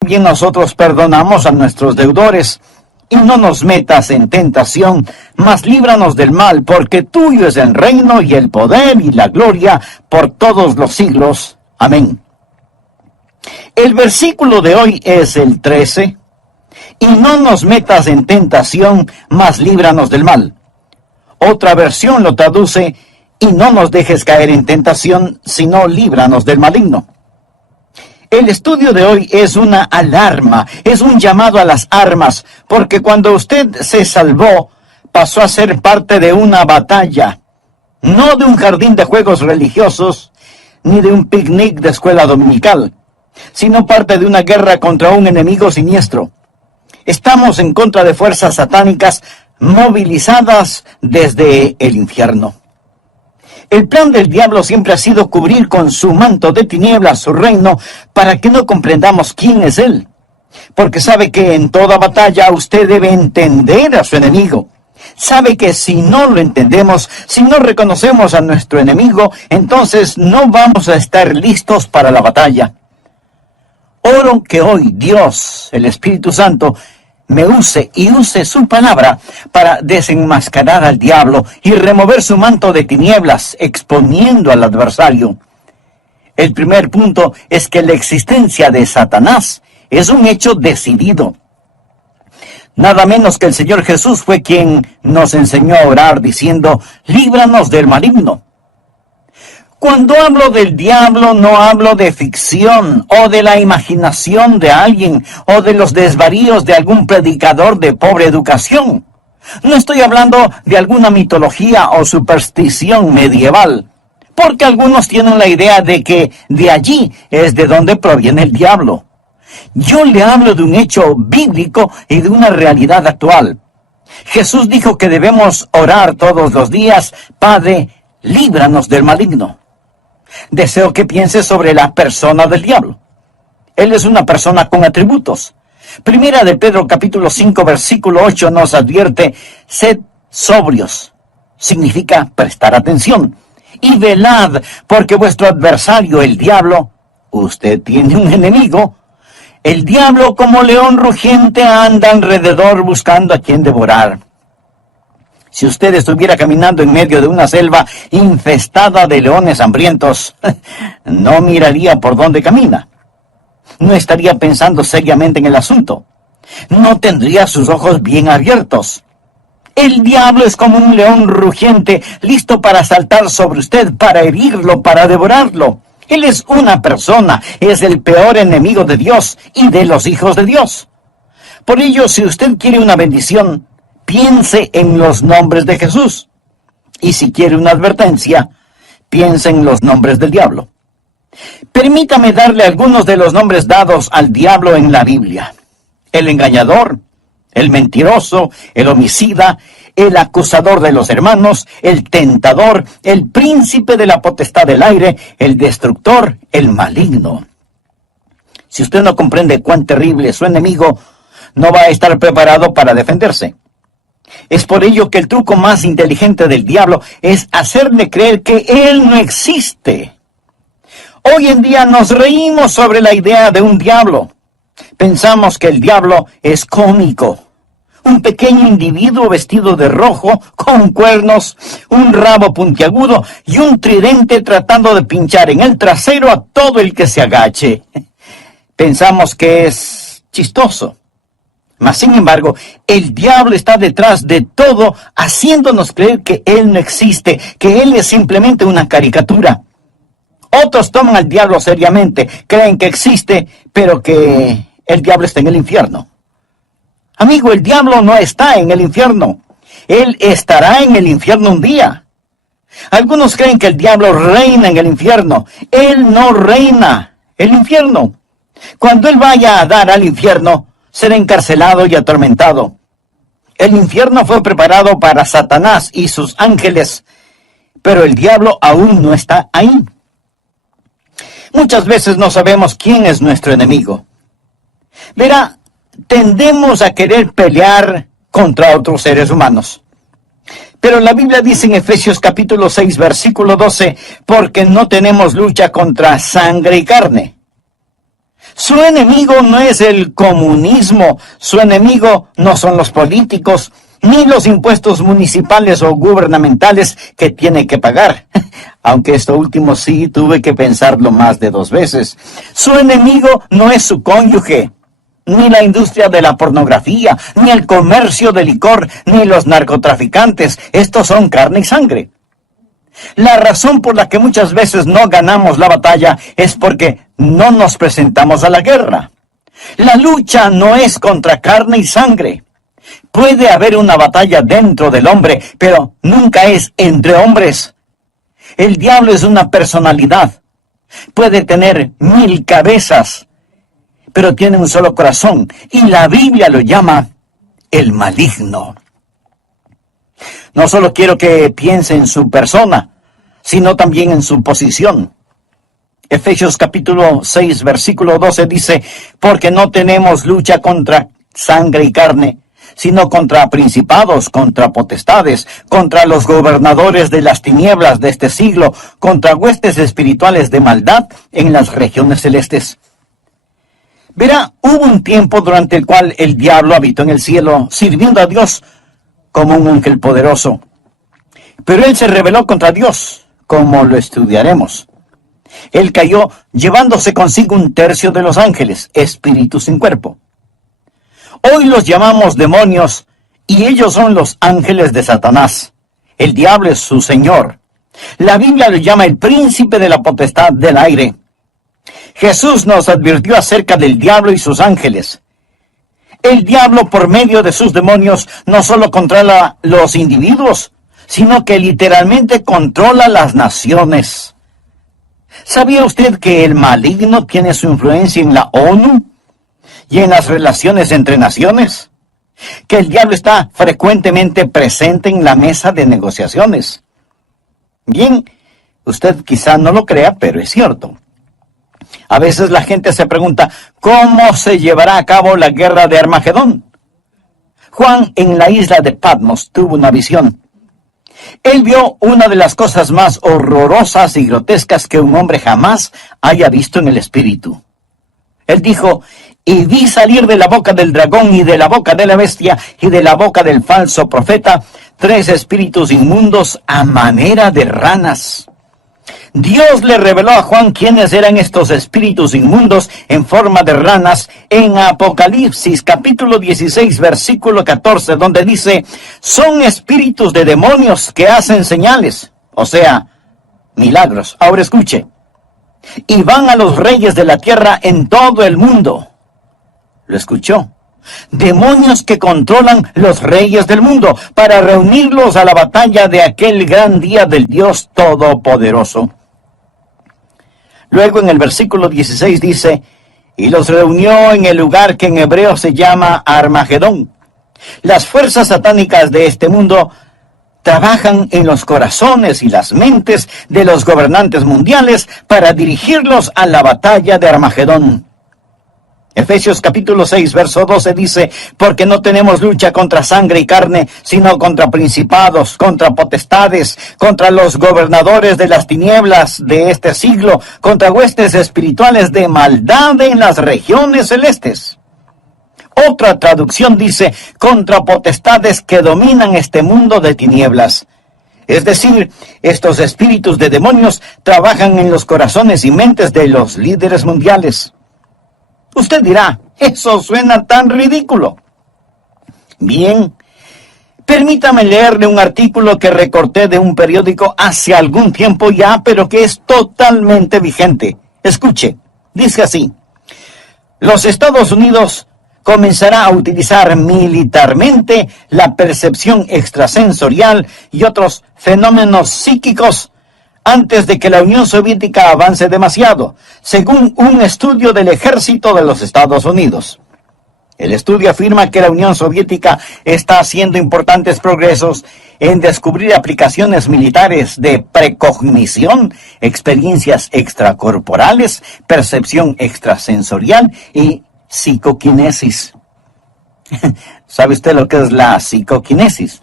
También nosotros perdonamos a nuestros deudores. Y no nos metas en tentación, mas líbranos del mal, porque tuyo es el reino y el poder y la gloria por todos los siglos. Amén. El versículo de hoy es el 13. Y no nos metas en tentación, mas líbranos del mal. Otra versión lo traduce: y no nos dejes caer en tentación, sino líbranos del maligno. El estudio de hoy es una alarma, es un llamado a las armas, porque cuando usted se salvó, pasó a ser parte de una batalla, no de un jardín de juegos religiosos, ni de un picnic de escuela dominical, sino parte de una guerra contra un enemigo siniestro. Estamos en contra de fuerzas satánicas movilizadas desde el infierno. El plan del diablo siempre ha sido cubrir con su manto de tinieblas su reino para que no comprendamos quién es él. Porque sabe que en toda batalla usted debe entender a su enemigo. Sabe que si no lo entendemos, si no reconocemos a nuestro enemigo, entonces no vamos a estar listos para la batalla. Oro que hoy Dios, el Espíritu Santo, me use y use su palabra para desenmascarar al diablo y remover su manto de tinieblas, exponiendo al adversario. El primer punto es que la existencia de Satanás es un hecho decidido. Nada menos que el Señor Jesús fue quien nos enseñó a orar diciendo: líbranos del maligno. Cuando hablo del diablo, no hablo de ficción o de la imaginación de alguien o de los desvaríos de algún predicador de pobre educación. No estoy hablando de alguna mitología o superstición medieval, porque algunos tienen la idea de que de allí es de donde proviene el diablo. Yo le hablo de un hecho bíblico y de una realidad actual. Jesús dijo que debemos orar todos los días: Padre, líbranos del maligno. Deseo que piense sobre la persona del diablo. Él es una persona con atributos. Primera de Pedro capítulo 5 versículo 8 nos advierte: sed sobrios. Significa prestar atención. Y velad, porque vuestro adversario, el diablo, usted tiene un enemigo. El diablo, como león rugiente, anda alrededor buscando a quien devorar. Si usted estuviera caminando en medio de una selva infestada de leones hambrientos, no miraría por dónde camina. No estaría pensando seriamente en el asunto. No tendría sus ojos bien abiertos. El diablo es como un león rugiente, listo para saltar sobre usted, para herirlo, para devorarlo. Él es una persona, es el peor enemigo de Dios y de los hijos de Dios. Por ello, si usted quiere una bendición, piense en los nombres de Jesús. Y si quiere una advertencia, piense en los nombres del diablo. Permítame darle algunos de los nombres dados al diablo en la Biblia: el engañador, el mentiroso, el homicida, el acusador de los hermanos, el tentador, el príncipe de la potestad del aire, el destructor, el maligno. Si usted no comprende cuán terrible es su enemigo, no va a estar preparado para defenderse. Es por ello que el truco más inteligente del diablo es hacerle creer que él no existe. Hoy en día nos reímos sobre la idea de un diablo. Pensamos que el diablo es cómico. Un pequeño individuo vestido de rojo, con cuernos, un rabo puntiagudo y un tridente tratando de pinchar en el trasero a todo el que se agache. Pensamos que es chistoso. Mas, sin embargo, el diablo está detrás de todo, haciéndonos creer que él no existe, que él es simplemente una caricatura. Otros toman al diablo seriamente, creen que existe, pero que el diablo está en el infierno. Amigo, el diablo no está en el infierno. Él estará en el infierno un día. Algunos creen que el diablo reina en el infierno. Él no reina el infierno. Cuando él vaya a dar al infierno, será encarcelado y atormentado. El infierno fue preparado para Satanás y sus ángeles, pero el diablo aún no está ahí. Muchas veces no sabemos quién es nuestro enemigo. Verá, tendemos a querer pelear contra otros seres humanos. Pero la Biblia dice en Efesios capítulo 6, versículo 12, porque no tenemos lucha contra sangre y carne. Su enemigo no es el comunismo, su enemigo no son los políticos, ni los impuestos municipales o gubernamentales que tiene que pagar. Aunque esto último sí tuve que pensarlo más de 2 veces. Su enemigo no es su cónyuge, ni la industria de la pornografía, ni el comercio de licor, ni los narcotraficantes. Estos son carne y sangre. La razón por la que muchas veces no ganamos la batalla es porque no nos presentamos a la guerra. La lucha no es contra carne y sangre. Puede haber una batalla dentro del hombre, pero nunca es entre hombres. El diablo es una personalidad. Puede tener 1000 cabezas, pero tiene un solo corazón, y la Biblia lo llama el maligno. No solo quiero que piense en su persona, sino también en su posición. Efesios capítulo 6, versículo 12 dice, porque no tenemos lucha contra sangre y carne, sino contra principados, contra potestades, contra los gobernadores de las tinieblas de este siglo, contra huestes espirituales de maldad en las regiones celestes. Verá, hubo un tiempo durante el cual el diablo habitó en el cielo, sirviendo a Dios como un ángel poderoso. Pero él se rebeló contra Dios, como lo estudiaremos. Él cayó llevándose consigo 1/3 de los ángeles, espíritus sin cuerpo. Hoy los llamamos demonios, y ellos son los ángeles de Satanás. El diablo es su señor. La Biblia lo llama el príncipe de la potestad del aire. Jesús nos advirtió acerca del diablo y sus ángeles. El diablo, por medio de sus demonios, no solo controla los individuos, sino que literalmente controla las naciones. ¿Sabía usted que el maligno tiene su influencia en la ONU y en las relaciones entre naciones? Que el diablo está frecuentemente presente en la mesa de negociaciones. Bien, usted quizá no lo crea, pero es cierto. A veces la gente se pregunta, ¿cómo se llevará a cabo la guerra de Armagedón? Juan, en la isla de Patmos, tuvo una visión. Él vio una de las cosas más horrorosas y grotescas que un hombre jamás haya visto en el espíritu. Él dijo, y vi salir de la boca del dragón y de la boca de la bestia y de la boca del falso profeta 3 espíritus inmundos a manera de ranas. Dios le reveló a Juan quiénes eran estos espíritus inmundos en forma de ranas en Apocalipsis capítulo 16 versículo 14, donde dice, son espíritus de demonios que hacen señales, o sea, milagros. Ahora escuche, y van a los reyes de la tierra en todo el mundo. ¿Lo escuchó? Demonios que controlan los reyes del mundo para reunirlos a la batalla de aquel gran día del Dios Todopoderoso. Luego en el versículo 16 dice, y los reunió en el lugar que en hebreo se llama Armagedón. Las fuerzas satánicas de este mundo trabajan en los corazones y las mentes de los gobernantes mundiales para dirigirlos a la batalla de Armagedón. Efesios capítulo 6, verso 12 dice, porque no tenemos lucha contra sangre y carne, sino contra principados, contra potestades, contra los gobernadores de las tinieblas de este siglo, contra huestes espirituales de maldad en las regiones celestes. Otra traducción dice, contra potestades que dominan este mundo de tinieblas. Es decir, estos espíritus de demonios trabajan en los corazones y mentes de los líderes mundiales. Usted dirá, eso suena tan ridículo. Bien, permítame leerle un artículo que recorté de un periódico hace algún tiempo ya, pero que es totalmente vigente. Escuche, dice así, los Estados Unidos comenzará a utilizar militarmente la percepción extrasensorial y otros fenómenos psíquicos antes de que la Unión Soviética avance demasiado, según un estudio del ejército de los Estados Unidos. El estudio afirma que la Unión Soviética está haciendo importantes progresos en descubrir aplicaciones militares de precognición, experiencias extracorporales, percepción extrasensorial y psicoquinesis. ¿Sabe usted lo que es la psicoquinesis?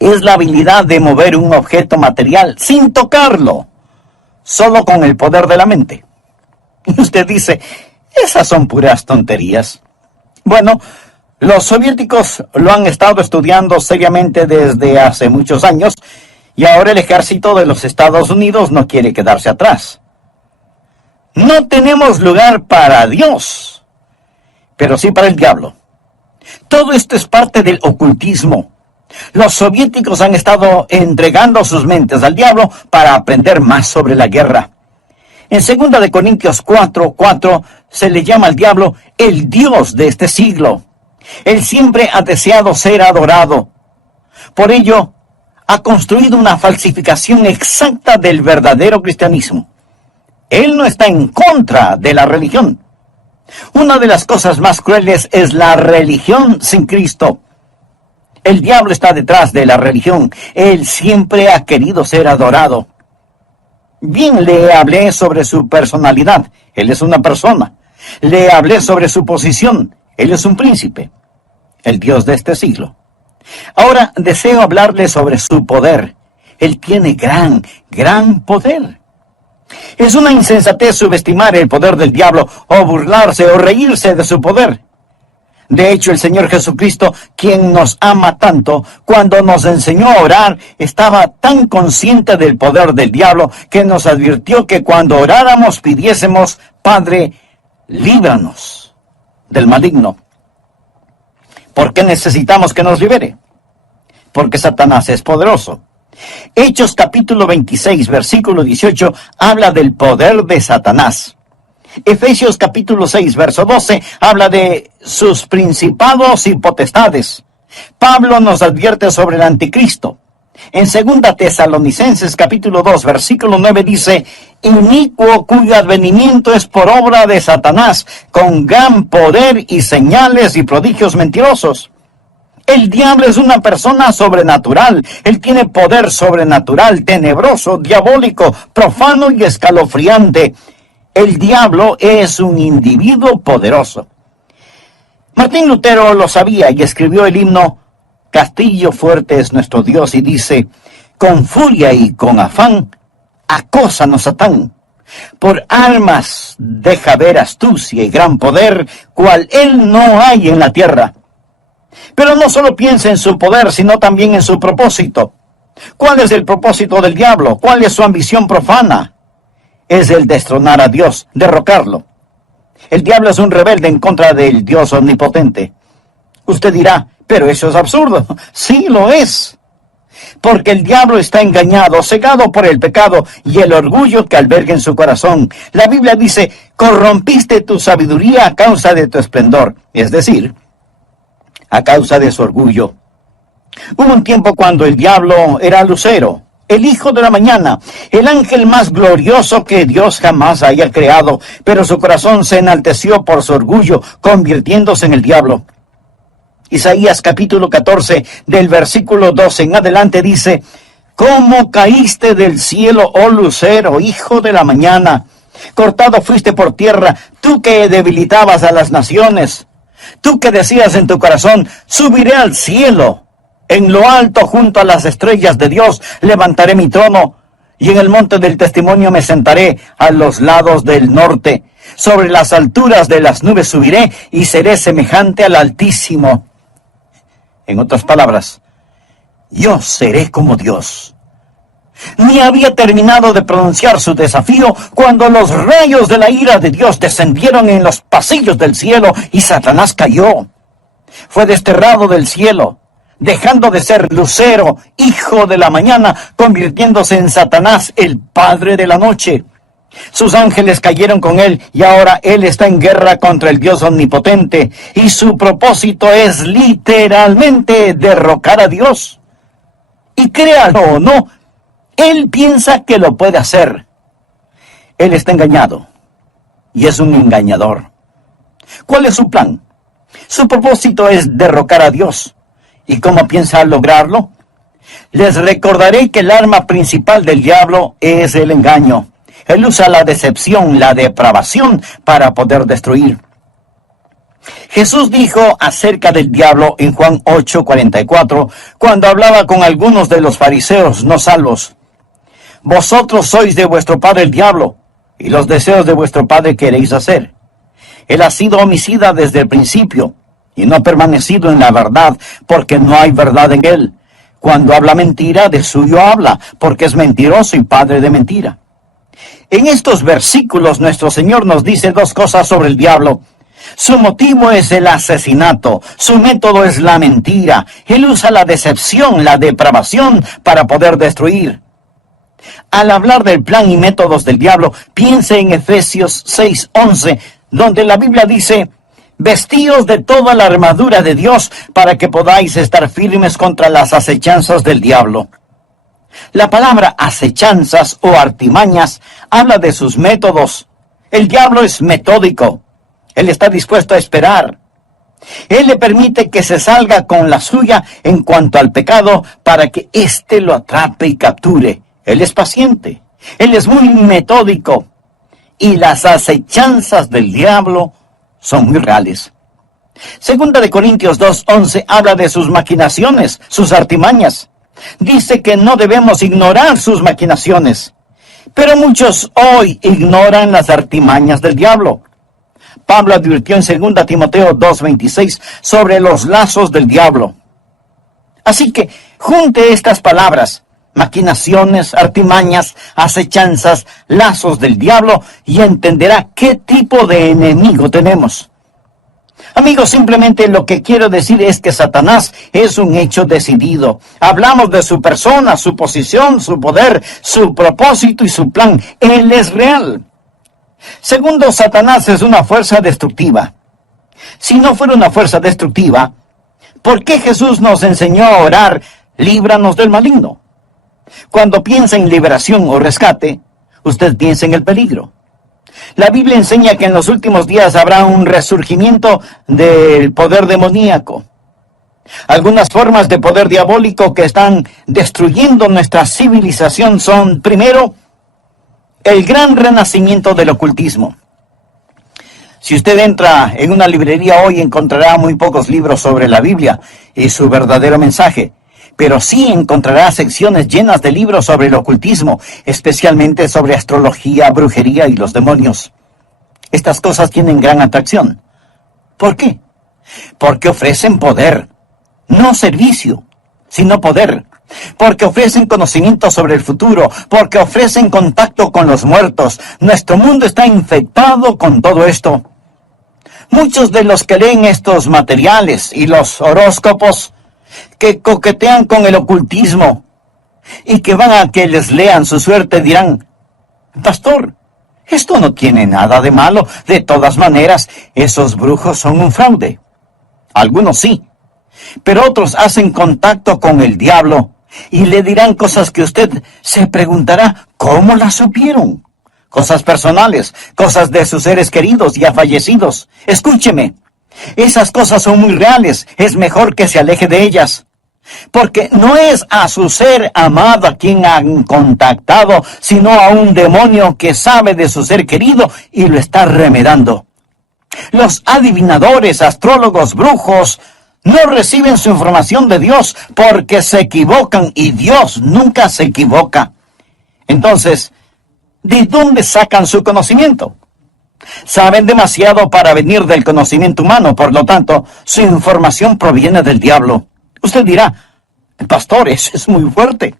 Es la habilidad de mover un objeto material sin tocarlo, solo con el poder de la mente. Y usted dice, Esas son puras tonterías. Bueno, los soviéticos lo han estado estudiando seriamente desde hace muchos años y ahora el ejército de los Estados Unidos no quiere quedarse atrás. No tenemos lugar para Dios, pero sí para el diablo. Todo esto es parte del ocultismo. Los soviéticos han estado entregando sus mentes al diablo para aprender más sobre la guerra. En 2 Corintios 4:4 se le llama al diablo el Dios de este siglo. Él siempre ha deseado ser adorado. Por ello, ha construido una falsificación exacta del verdadero cristianismo. Él no está en contra de la religión. Una de las cosas más crueles es la religión sin Cristo. El diablo está detrás de la religión. Él siempre ha querido ser adorado. Bien, le hablé sobre su personalidad. Él es una persona. Le hablé sobre su posición. Él es un príncipe, el Dios de este siglo. Ahora deseo hablarle sobre su poder. Él tiene gran poder. Es una insensatez subestimar el poder del diablo o burlarse o reírse de su poder. De hecho, el Señor Jesucristo, quien nos ama tanto, cuando nos enseñó a orar, estaba tan consciente del poder del diablo que nos advirtió que cuando oráramos pidiésemos: Padre, líbranos del maligno. ¿Por qué necesitamos que nos libere? Porque Satanás es poderoso. Hechos capítulo 26, versículo 18, habla del poder de Satanás. Efesios capítulo 6, verso 12, habla de sus principados y potestades. Pablo nos advierte sobre el anticristo. En 2 Tesalonicenses capítulo 2, versículo 9 dice: inicuo cuyo advenimiento es por obra de Satanás, con gran poder y señales y prodigios mentirosos. El diablo es una persona sobrenatural. Él tiene poder sobrenatural, tenebroso, diabólico, profano y escalofriante. El diablo es un individuo poderoso. Martín Lutero lo sabía y escribió el himno Castillo fuerte es nuestro Dios, y dice: con furia y con afán, acósanos Satán. Por armas deja ver astucia y gran poder, cual él no hay en la tierra. Pero no solo piensa en su poder, sino también en su propósito. ¿Cuál es el propósito del diablo? ¿Cuál es su ambición profana? Es el destronar a Dios, derrocarlo. El diablo es un rebelde en contra del Dios omnipotente. Usted dirá: pero eso es absurdo. Sí, lo es. Porque el diablo está engañado, cegado por el pecado y el orgullo que alberga en su corazón. La Biblia dice: corrompiste tu sabiduría a causa de tu esplendor. Es decir, a causa de su orgullo. Hubo un tiempo cuando el diablo era Lucero, el hijo de la mañana, el ángel más glorioso que Dios jamás haya creado, pero su corazón se enalteció por su orgullo, convirtiéndose en el diablo. Isaías capítulo 14, del versículo 12 en adelante dice: ¿cómo caíste del cielo, oh lucero, hijo de la mañana? Cortado fuiste por tierra, tú que debilitabas a las naciones. Tú que decías en tu corazón: subiré al cielo. En lo alto, junto a las estrellas de Dios, levantaré mi trono. Y en el monte del testimonio me sentaré a los lados del norte. Sobre las alturas de las nubes subiré y seré semejante al Altísimo. En otras palabras, yo seré como Dios. Ni había terminado de pronunciar su desafío cuando los rayos de la ira de Dios descendieron en los pasillos del cielo y Satanás cayó. Fue desterrado del cielo, dejando de ser Lucero, hijo de la mañana, convirtiéndose en Satanás, el padre de la noche. Sus ángeles cayeron con él y ahora él está en guerra contra el Dios omnipotente, y su propósito es literalmente derrocar a Dios. Y créalo o no, él piensa que lo puede hacer. Él está engañado y es un engañador. ¿Cuál es su plan? Su propósito es derrocar a Dios. ¿Y cómo piensa lograrlo? Les recordaré que el arma principal del diablo es el engaño. Él usa la decepción, la depravación para poder destruir. Jesús dijo acerca del diablo en Juan 8:44, cuando hablaba con algunos de los fariseos no salvos: vosotros sois de vuestro padre el diablo, y los deseos de vuestro padre queréis hacer. Él ha sido homicida desde el principio y no ha permanecido en la verdad porque no hay verdad en él. Cuando habla mentira, de suyo habla, porque es mentiroso y padre de mentira. En estos versículos nuestro Señor nos dice dos cosas sobre el diablo. Su motivo es el asesinato, su método es la mentira. Él usa la decepción, la depravación para poder destruir. Al hablar del plan y métodos del diablo, piense en Efesios 6:11, donde la Biblia dice: vestíos de toda la armadura de Dios para que podáis estar firmes contra las acechanzas del diablo. La palabra acechanzas o artimañas habla de sus métodos. El diablo es metódico. Él está dispuesto a esperar. Él le permite que se salga con la suya en cuanto al pecado para que éste lo atrape y capture. Él es paciente. Él es muy metódico. Y las acechanzas del diablo son muy reales. Segunda de Corintios 2:11 habla de sus maquinaciones, sus artimañas. Dice que no debemos ignorar sus maquinaciones. Pero muchos hoy ignoran las artimañas del diablo. Pablo advirtió en 2 Timoteo 2:26 sobre los lazos del diablo. Así que junte estas palabras: maquinaciones, artimañas, acechanzas, lazos del diablo, y entenderá qué tipo de enemigo tenemos. Amigos, simplemente lo que quiero decir es que Satanás es un hecho decidido. Hablamos de su persona, su posición, su poder, su propósito y su plan. Él es real. Segundo, Satanás es una fuerza destructiva. Si no fuera una fuerza destructiva, ¿por qué Jesús nos enseñó a orar: líbranos del maligno? Cuando piensa en liberación o rescate, usted piensa en el peligro. La Biblia enseña que en los últimos días habrá un resurgimiento del poder demoníaco. Algunas formas de poder diabólico que están destruyendo nuestra civilización son, primero, el gran renacimiento del ocultismo. Si usted entra en una librería hoy, encontrará muy pocos libros sobre la Biblia y su verdadero mensaje, pero sí encontrará secciones llenas de libros sobre el ocultismo, especialmente sobre astrología, brujería y los demonios. Estas cosas tienen gran atracción. ¿Por qué? Porque ofrecen poder, no servicio, sino poder. Porque ofrecen conocimiento sobre el futuro, porque ofrecen contacto con los muertos. Nuestro mundo está infectado con todo esto. Muchos de los que leen estos materiales y los horóscopos, que coquetean con el ocultismo y que van a que les lean su suerte, dirán: pastor, esto no tiene nada de malo. De todas maneras, esos brujos son un fraude. Algunos sí, pero otros hacen contacto con el diablo y le dirán cosas que usted se preguntará: ¿cómo las supieron? Cosas personales, cosas de sus seres queridos ya fallecidos. Escúcheme, esas cosas son muy reales. Es mejor que se aleje de ellas, porque no es a su ser amado a quien han contactado, sino a un demonio que sabe de su ser querido y lo está remedando. Los adivinadores, astrólogos, brujos no reciben su información de Dios porque se equivocan, y Dios nunca se equivoca. Entonces, ¿de dónde sacan su conocimiento? Saben demasiado para venir del conocimiento humano, por lo tanto, su información proviene del diablo. Usted dirá: pastor, eso es muy fuerte.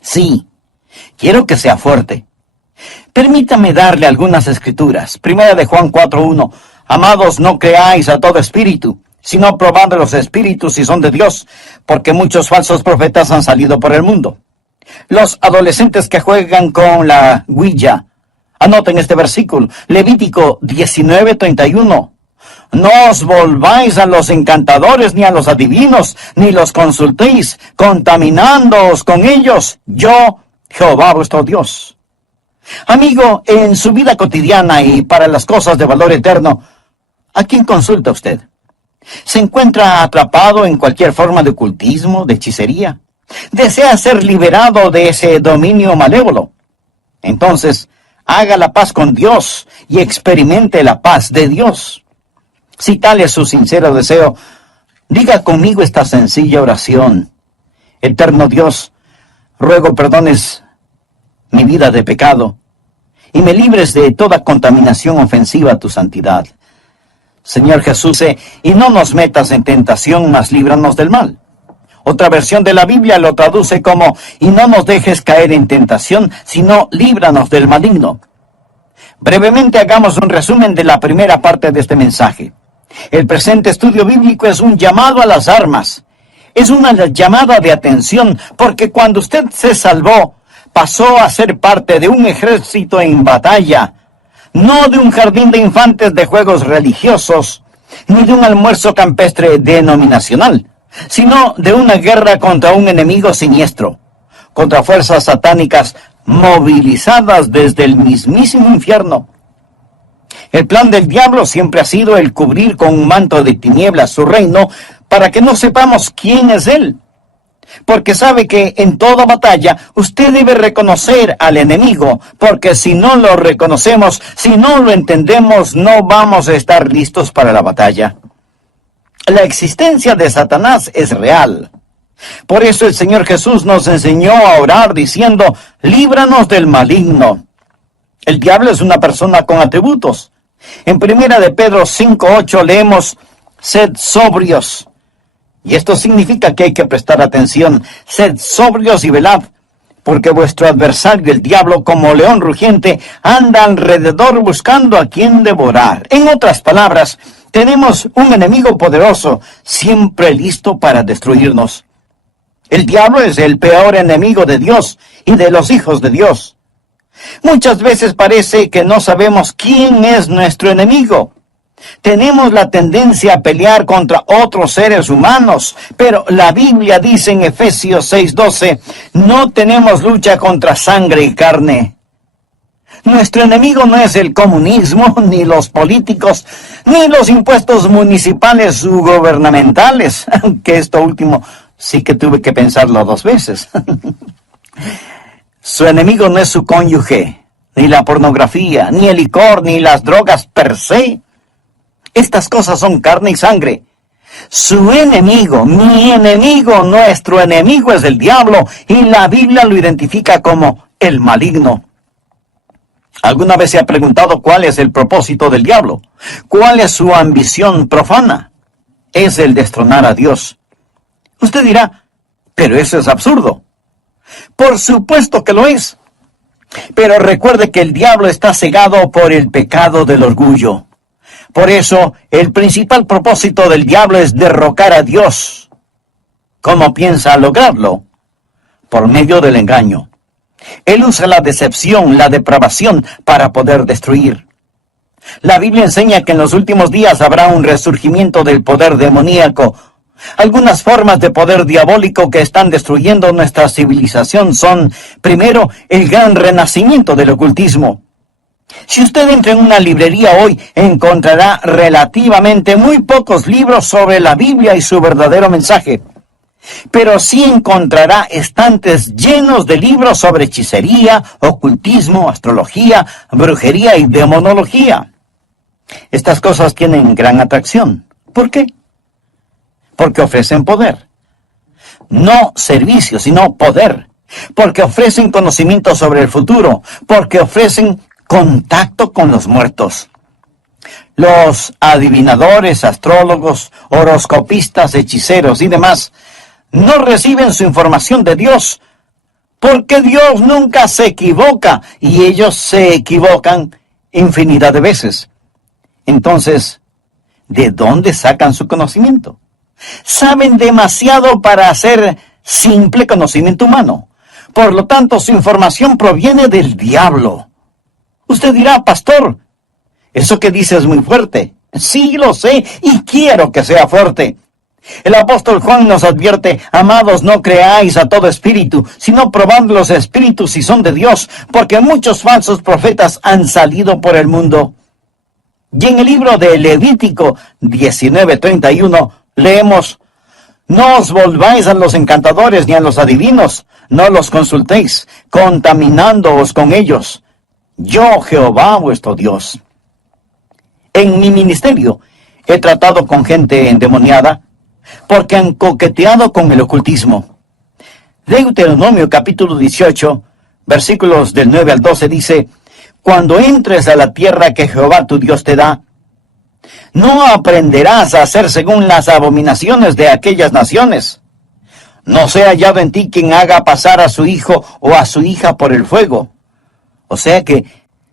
Sí, quiero que sea fuerte. Permítame darle algunas escrituras. Primera de Juan 4:1. Amados, no creáis a todo espíritu, sino probad los espíritus si son de Dios, porque muchos falsos profetas han salido por el mundo. Los adolescentes que juegan con la Ouija, anoten este versículo, Levítico 19:31. No os volváis a los encantadores ni a los adivinos, ni los consultéis, contaminándoos con ellos. Yo, Jehová vuestro Dios. Amigo, en su vida cotidiana y para las cosas de valor eterno, ¿a quién consulta usted? ¿Se encuentra atrapado en cualquier forma de ocultismo, de hechicería? ¿Desea ser liberado de ese dominio malévolo? Entonces, haga la paz con Dios y experimente la paz de Dios. Si tal es su sincero deseo, diga conmigo esta sencilla oración: Eterno Dios, ruego perdones mi vida de pecado y me libres de toda contaminación ofensiva a tu santidad. Señor Jesús, y no nos metas en tentación, mas líbranos del mal. Otra versión de la Biblia lo traduce como, y no nos dejes caer en tentación, sino líbranos del maligno. Brevemente hagamos un resumen de la primera parte de este mensaje. El presente estudio bíblico es un llamado a las armas. Es una llamada de atención, porque cuando usted se salvó, pasó a ser parte de un ejército en batalla, no de un jardín de infantes de juegos religiosos, ni de un almuerzo campestre denominacional, sino de una guerra contra un enemigo siniestro, contra fuerzas satánicas movilizadas desde el mismísimo infierno. El plan del diablo siempre ha sido el cubrir con un manto de tinieblas su reino para que no sepamos quién es él. Porque sabe que en toda batalla usted debe reconocer al enemigo, porque si no lo reconocemos, si no lo entendemos, no vamos a estar listos para la batalla. La existencia de Satanás es real. Por eso el Señor Jesús nos enseñó a orar diciendo, líbranos del maligno. El diablo es una persona con atributos. En 1 de Pedro 5:8 leemos, sed sobrios. Y esto significa que hay que prestar atención. Sed sobrios y velad, porque vuestro adversario, el diablo, como león rugiente, anda alrededor buscando a quien devorar. En otras palabras, tenemos un enemigo poderoso, siempre listo para destruirnos. El diablo es el peor enemigo de Dios y de los hijos de Dios. Muchas veces parece que no sabemos quién es nuestro enemigo. Tenemos la tendencia a pelear contra otros seres humanos, pero la Biblia dice en Efesios 6:12, no tenemos lucha contra sangre y carne. Nuestro enemigo no es el comunismo, ni los políticos, ni los impuestos municipales u gubernamentales, aunque esto último sí que tuve que pensarlo 2 veces. Su enemigo no es su cónyuge, ni la pornografía, ni el licor, ni las drogas per se. Estas cosas son carne y sangre. Su enemigo, mi enemigo, nuestro enemigo es el diablo, y la Biblia lo identifica como el maligno. ¿Alguna vez se ha preguntado cuál es el propósito del diablo? ¿Cuál es su ambición profana? Es el destronar a Dios. Usted dirá, pero eso es absurdo. Por supuesto que lo es. Pero recuerde que el diablo está cegado por el pecado del orgullo. Por eso, el principal propósito del diablo es derrocar a Dios. ¿Cómo piensa lograrlo? Por medio del engaño. Él usa la decepción, la depravación, para poder destruir. La Biblia enseña que en los últimos días habrá un resurgimiento del poder demoníaco. Algunas formas de poder diabólico que están destruyendo nuestra civilización son, primero, el gran renacimiento del ocultismo. Si usted entra en una librería hoy, encontrará relativamente muy pocos libros sobre la Biblia y su verdadero mensaje. Pero sí encontrará estantes llenos de libros sobre hechicería, ocultismo, astrología, brujería y demonología. Estas cosas tienen gran atracción. ¿Por qué? Porque ofrecen poder. No servicio, sino poder. Porque ofrecen conocimiento sobre el futuro. Porque ofrecen contacto con los muertos. Los adivinadores, astrólogos, horoscopistas, hechiceros y demás no reciben su información de Dios, porque Dios nunca se equivoca y ellos se equivocan infinidad de veces. Entonces, ¿de dónde sacan su conocimiento? Saben demasiado para hacer simple conocimiento humano. Por lo tanto, su información proviene del diablo. Usted dirá, pastor, eso que dice es muy fuerte. Sí, lo sé, y quiero que sea fuerte. El apóstol Juan nos advierte, amados, no creáis a todo espíritu, sino probad los espíritus si son de Dios, porque muchos falsos profetas han salido por el mundo. Y en el libro de Levítico 19:31 leemos, no os volváis a los encantadores ni a los adivinos, no los consultéis, contaminándoos con ellos. Yo, Jehová, vuestro Dios. En mi ministerio he tratado con gente endemoniada porque han coqueteado con el ocultismo. Deuteronomio capítulo 18, versículos del 9 al 12 dice, cuando entres a la tierra que Jehová tu Dios te da, No aprenderás a hacer según las abominaciones de aquellas naciones. No sea hallado en ti quien haga pasar a su hijo o a su hija por el fuego. O sea que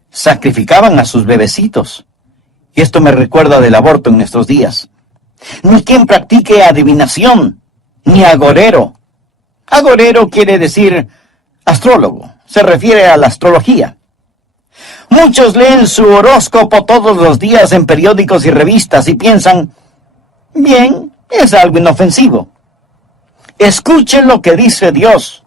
sacrificaban a sus bebecitos. Y esto me recuerda del aborto en nuestros días. Ni quien practique adivinación, ni agorero. Agorero quiere decir astrólogo. Se refiere a la astrología. Muchos leen su horóscopo todos los días en periódicos y revistas y piensan, bien, es algo inofensivo. Escuchen lo que dice Dios.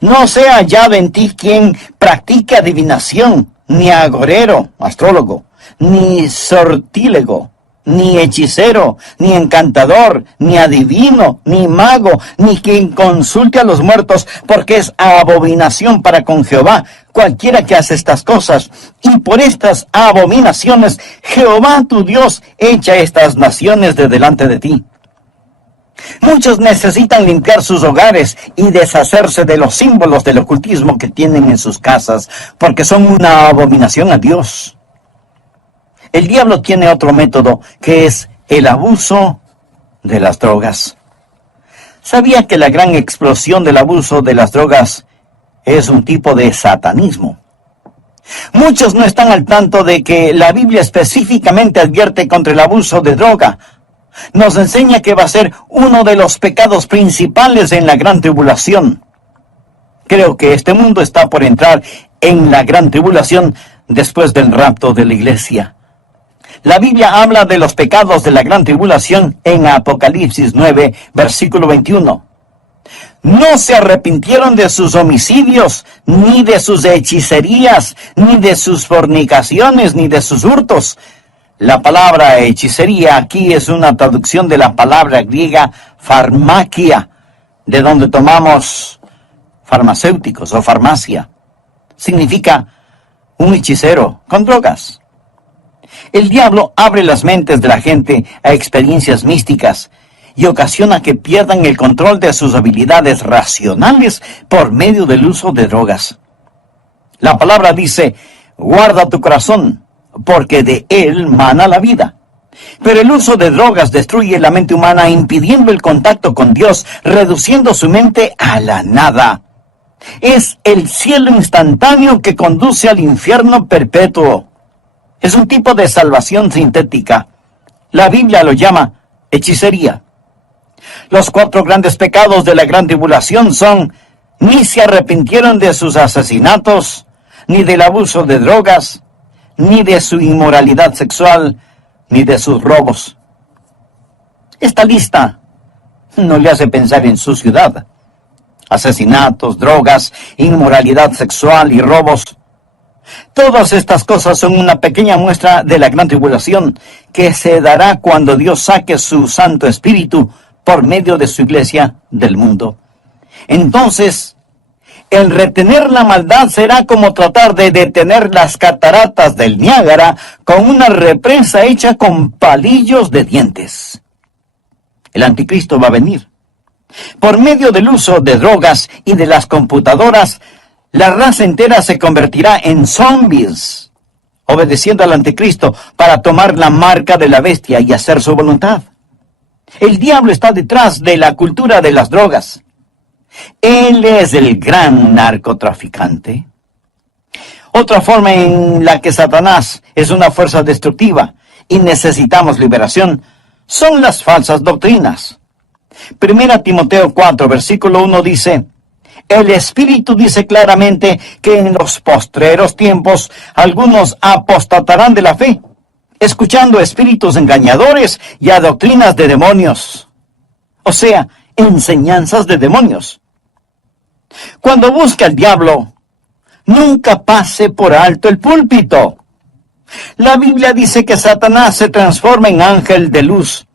No sea hallado en ti quien practique adivinación, ni agorero, astrólogo, ni sortílego, ni hechicero, ni encantador, ni adivino, ni mago, ni quien consulte a los muertos, porque es abominación para con Jehová cualquiera que hace estas cosas. Y por estas abominaciones Jehová tu Dios echa estas naciones de delante de ti. Muchos necesitan limpiar sus hogares y deshacerse de los símbolos del ocultismo que tienen en sus casas, porque son una abominación a Dios. El diablo tiene otro método, que es el abuso de las drogas. ¿Sabía que la gran explosión del abuso de las drogas es un tipo de satanismo? Muchos no están al tanto de que la Biblia específicamente advierte contra el abuso de droga. Nos enseña que va a ser uno de los pecados principales en la gran tribulación. Creo que este mundo está por entrar en la gran tribulación después del rapto de la iglesia. La Biblia habla de los pecados de la gran tribulación en Apocalipsis 9, versículo 21. No se arrepintieron de sus homicidios, ni de sus hechicerías, ni de sus fornicaciones, ni de sus hurtos. La palabra hechicería aquí es una traducción de la palabra griega farmakia, de donde tomamos farmacéuticos o farmacia. Significa un hechicero con drogas. El diablo abre las mentes de la gente a experiencias místicas y ocasiona que pierdan el control de sus habilidades racionales por medio del uso de drogas. La palabra dice, guarda tu corazón, porque de él mana la vida. Pero el uso de drogas destruye la mente humana, impidiendo el contacto con Dios, reduciendo su mente a la nada. Es el cielo instantáneo que conduce al infierno perpetuo. Es un tipo de salvación sintética. La Biblia lo llama hechicería. Los 4 grandes pecados de la gran tribulación son: ni se arrepintieron de sus asesinatos, ni del abuso de drogas, ni de su inmoralidad sexual, ni de sus robos. Esta lista no le hace pensar en su ciudad. Asesinatos, drogas, inmoralidad sexual y robos. Todas estas cosas son una pequeña muestra de la gran tribulación que se dará cuando Dios saque su Santo Espíritu por medio de su iglesia del mundo. Entonces, el retener la maldad será como tratar de detener las cataratas del Niágara con una represa hecha con palillos de dientes. El anticristo va a venir. Por medio del uso de drogas y de las computadoras, la raza entera se convertirá en zombies, obedeciendo al anticristo para tomar la marca de la bestia y hacer su voluntad. El diablo está detrás de la cultura de las drogas. Él es el gran narcotraficante. Otra forma en la que Satanás es una fuerza destructiva y necesitamos liberación son las falsas doctrinas. 1 Timoteo 4, versículo 1 dice: el Espíritu dice claramente que en los postreros tiempos algunos apostatarán de la fe, escuchando espíritus engañadores y a doctrinas de demonios. O sea, enseñanzas de demonios. Cuando busca al diablo, nunca pase por alto el púlpito. La Biblia dice que Satanás se transforma en ángel de luz.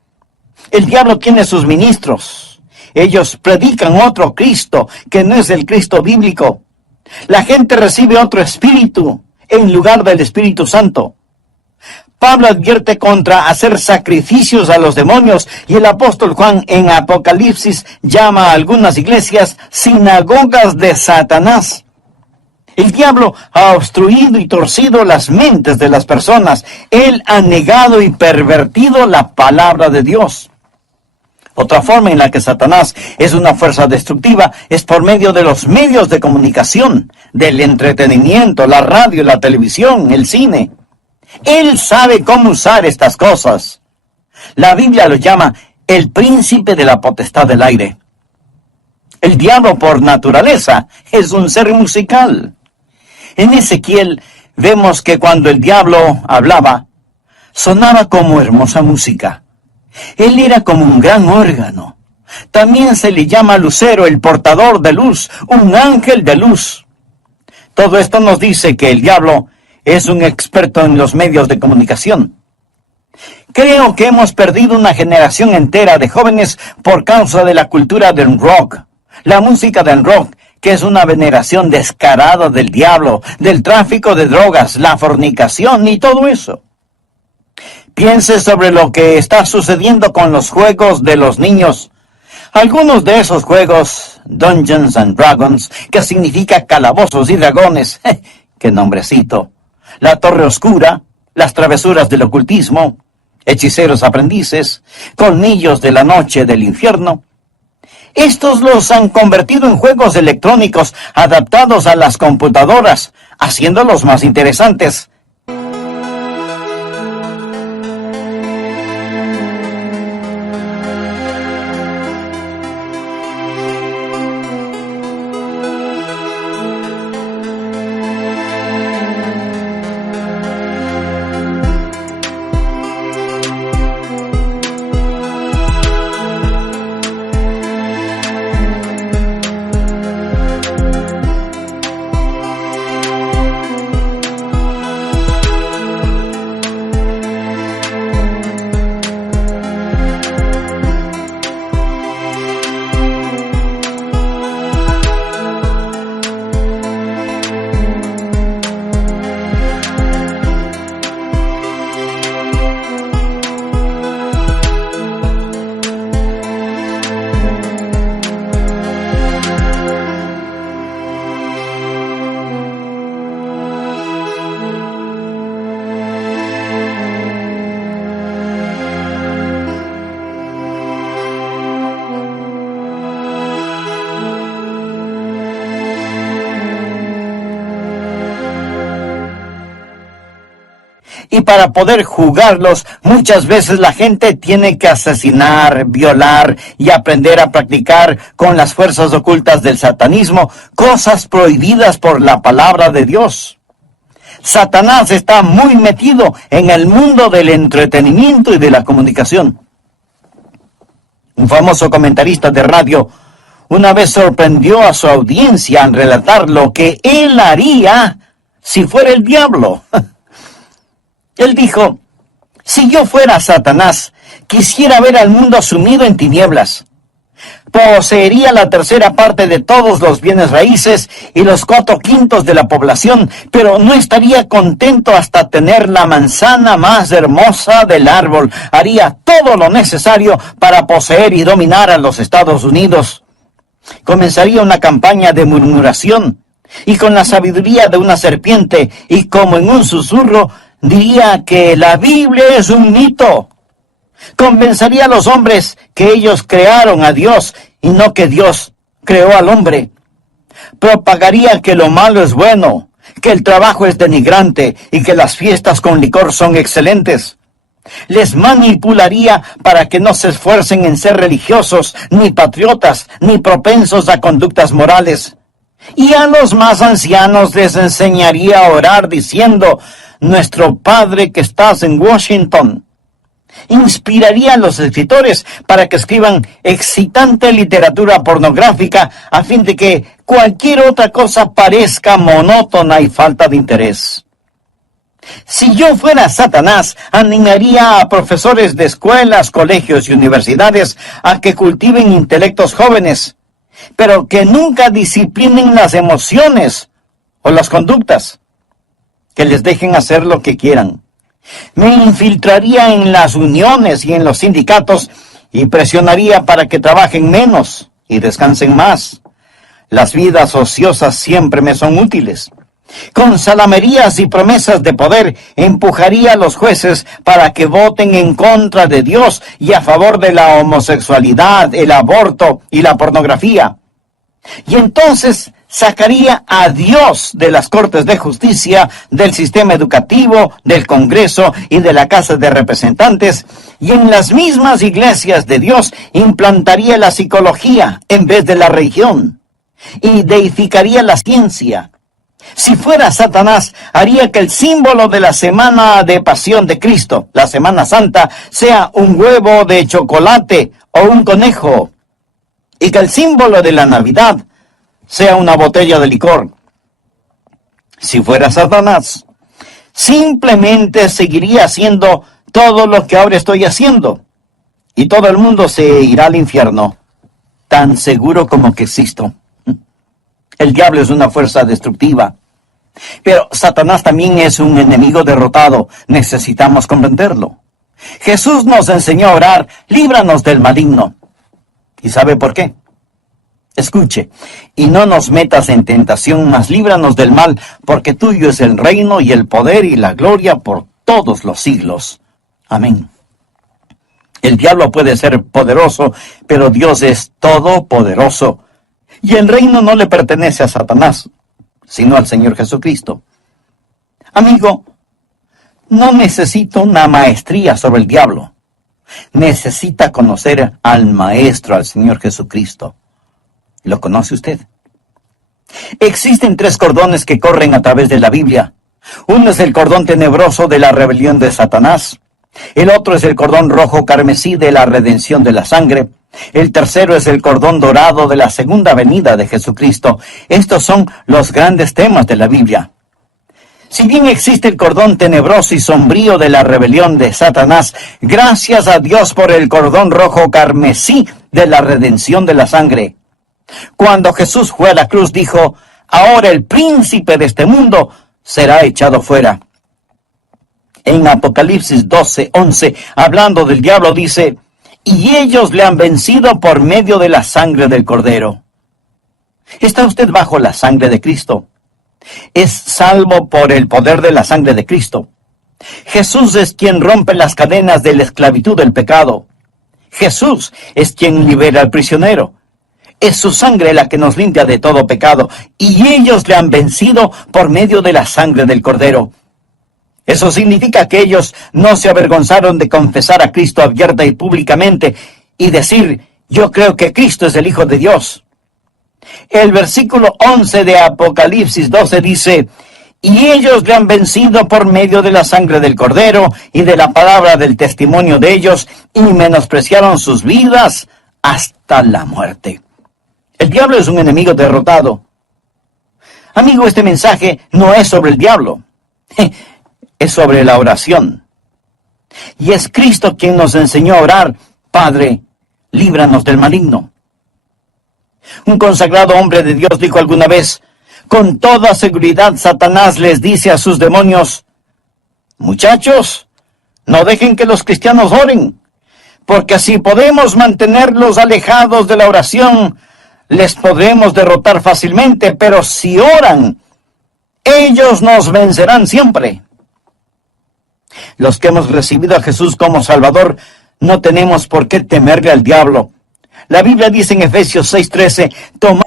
El diablo tiene sus ministros. Ellos predican otro Cristo que no es el Cristo bíblico. La gente recibe otro espíritu en lugar del Espíritu Santo. Pablo advierte contra hacer sacrificios a los demonios y el apóstol Juan en Apocalipsis llama a algunas iglesias sinagogas de Satanás. El diablo ha obstruido y torcido las mentes de las personas. Él ha negado y pervertido la palabra de Dios. Otra forma en la que Satanás es una fuerza destructiva es por medio de los medios de comunicación, del entretenimiento, la radio, la televisión, el cine. Él sabe cómo usar estas cosas. La Biblia lo llama el príncipe de la potestad del aire. El diablo por naturaleza es un ser musical. En Ezequiel vemos que cuando el diablo hablaba, sonaba como hermosa música. Él era como un gran órgano. También se le llama lucero, el portador de luz, un ángel de luz. Todo esto nos dice que el diablo es un experto en los medios de comunicación. Creo que hemos perdido una generación entera de jóvenes por causa de la cultura del rock. La música del rock, que es una veneración descarada del diablo, del tráfico de drogas, la fornicación y todo eso. Piense sobre lo que está sucediendo con los juegos de los niños. Algunos de esos juegos, Dungeons and Dragons, que significa calabozos y dragones, ¡qué nombrecito! La Torre Oscura, las travesuras del ocultismo, hechiceros aprendices, colmillos de la noche del infierno. Estos los han convertido en juegos electrónicos adaptados a las computadoras, haciéndolos más interesantes. Y para poder jugarlos, muchas veces la gente tiene que asesinar, violar y aprender a practicar con las fuerzas ocultas del satanismo, cosas prohibidas por la palabra de Dios. Satanás está muy metido en el mundo del entretenimiento y de la comunicación. Un famoso comentarista de radio una vez sorprendió a su audiencia al relatar lo que él haría si fuera el diablo. Él dijo: si yo fuera Satanás, quisiera ver al mundo sumido en tinieblas. Poseería la tercera parte de todos los bienes raíces y los 4/5 de la población, pero no estaría contento hasta tener la manzana más hermosa del árbol. Haría todo lo necesario para poseer y dominar a los Estados Unidos. Comenzaría una campaña de murmuración, y con la sabiduría de una serpiente, y como en un susurro, diría que la Biblia es un mito. Convencería a los hombres que ellos crearon a Dios y no que Dios creó al hombre. Propagaría que lo malo es bueno, que el trabajo es denigrante y que las fiestas con licor son excelentes. Les manipularía para que no se esfuercen en ser religiosos, ni patriotas, ni propensos a conductas morales. Y a los más ancianos les enseñaría a orar diciendo: nuestro Padre que estás en Washington. Inspiraría a los escritores para que escriban excitante literatura pornográfica a fin de que cualquier otra cosa parezca monótona y falta de interés. Si yo fuera Satanás, animaría a profesores de escuelas, colegios y universidades a que cultiven intelectos jóvenes, pero que nunca disciplinen las emociones o las conductas, que les dejen hacer lo que quieran. Me infiltraría en las uniones y en los sindicatos y presionaría para que trabajen menos y descansen más. Las vidas ociosas siempre me son útiles. Con salamerías y promesas de poder empujaría a los jueces para que voten en contra de Dios y a favor de la homosexualidad, el aborto y la pornografía. Y entonces sacaría a Dios de las Cortes de Justicia, del sistema educativo, del Congreso y de la Casa de Representantes, y en las mismas iglesias de Dios implantaría la psicología en vez de la religión, y deificaría la ciencia. Si fuera Satanás, haría que el símbolo de la semana de pasión de Cristo, la Semana Santa, sea un huevo de chocolate o un conejo, y que el símbolo de la Navidad sea una botella de licor. Si fuera Satanás, simplemente seguiría haciendo todo lo que ahora estoy haciendo, y todo el mundo se irá al infierno, tan seguro como que existo. El diablo es una fuerza destructiva, pero Satanás también es un enemigo derrotado. Necesitamos comprenderlo. Jesús nos enseñó a orar: líbranos del maligno. ¿Y sabe por qué? Escuche: y no nos metas en tentación, mas líbranos del mal, porque tuyo es el reino y el poder y la gloria por todos los siglos. Amén. El diablo puede ser poderoso, pero Dios es todopoderoso. Y el reino no le pertenece a Satanás, sino al Señor Jesucristo. Amigo, no necesita una maestría sobre el diablo. Necesita conocer al Maestro, al Señor Jesucristo. ¿Lo conoce usted? Existen 3 cordones que corren a través de la Biblia. Uno es el cordón tenebroso de la rebelión de Satanás. El otro es el cordón rojo carmesí de la redención de la sangre. El tercero es el cordón dorado de la segunda venida de Jesucristo. Estos son los grandes temas de la Biblia. Si bien existe el cordón tenebroso y sombrío de la rebelión de Satanás, gracias a Dios por el cordón rojo carmesí de la redención de la sangre. Cuando Jesús fue a la cruz, dijo: ahora el príncipe de este mundo será echado fuera. En Apocalipsis 12:11, hablando del diablo, dice: y ellos le han vencido por medio de la sangre del Cordero. ¿Está usted bajo la sangre de Cristo? Es salvo por el poder de la sangre de Cristo. Jesús es quien rompe las cadenas de la esclavitud del pecado. Jesús es quien libera al prisionero. Es su sangre la que nos limpia de todo pecado, y ellos le han vencido por medio de la sangre del Cordero. Eso significa que ellos no se avergonzaron de confesar a Cristo abierta y públicamente y decir: yo creo que Cristo es el Hijo de Dios. El versículo 11 de Apocalipsis 12 dice: y ellos le han vencido por medio de la sangre del Cordero y de la palabra del testimonio de ellos, y menospreciaron sus vidas hasta la muerte. El diablo es un enemigo derrotado. Amigo, este mensaje no es sobre el diablo. Es sobre la oración. Y es Cristo quien nos enseñó a orar: Padre, líbranos del maligno. Un consagrado hombre de Dios dijo alguna vez: con toda seguridad Satanás les dice a sus demonios: muchachos, no dejen que los cristianos oren, porque así podemos mantenerlos alejados de la oración, les podremos derrotar fácilmente, pero si oran, ellos nos vencerán siempre. Los que hemos recibido a Jesús como Salvador no tenemos por qué temerle al diablo. La Biblia dice en Efesios 6:13: toma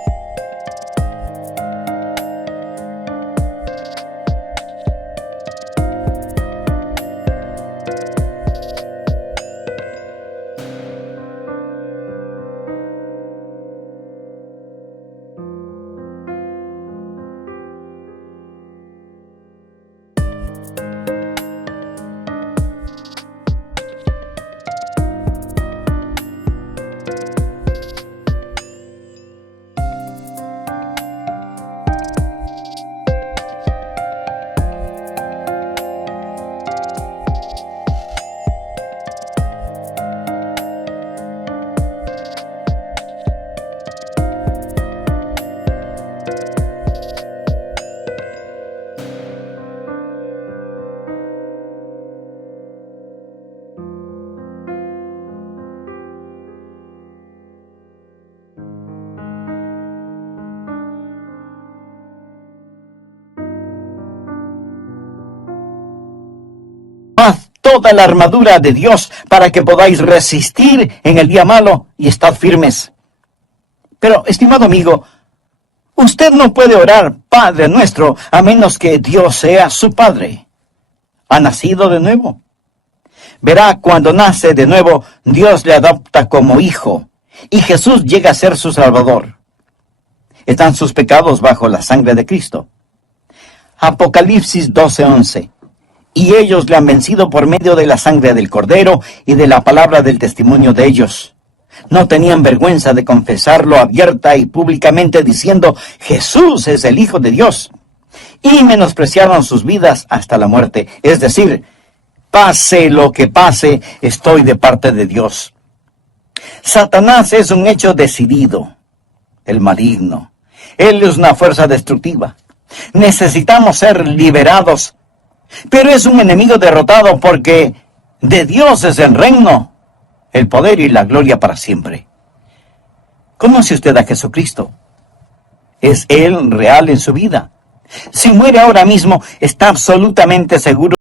toda la armadura de Dios para que podáis resistir en el día malo y estad firmes. Pero, estimado amigo, usted no puede orar Padre nuestro a menos que Dios sea su Padre. ¿Ha nacido de nuevo? Verá, cuando nace de nuevo, Dios le adopta como hijo, y Jesús llega a ser su Salvador. Están sus pecados bajo la sangre de Cristo. Apocalipsis 12:11. Y ellos le han vencido por medio de la sangre del Cordero y de la palabra del testimonio de ellos. No tenían vergüenza de confesarlo abierta y públicamente diciendo, Jesús es el Hijo de Dios. Y menospreciaron sus vidas hasta la muerte. Es decir, pase lo que pase, estoy de parte de Dios. Satanás es un hecho decidido, el maligno. Él es una fuerza destructiva. Necesitamos ser liberados. Pero es un enemigo derrotado porque de Dios es el reino, el poder y la gloria para siempre. ¿Conoce usted a Jesucristo? ¿Es Él real en su vida? Si muere ahora mismo, está absolutamente seguro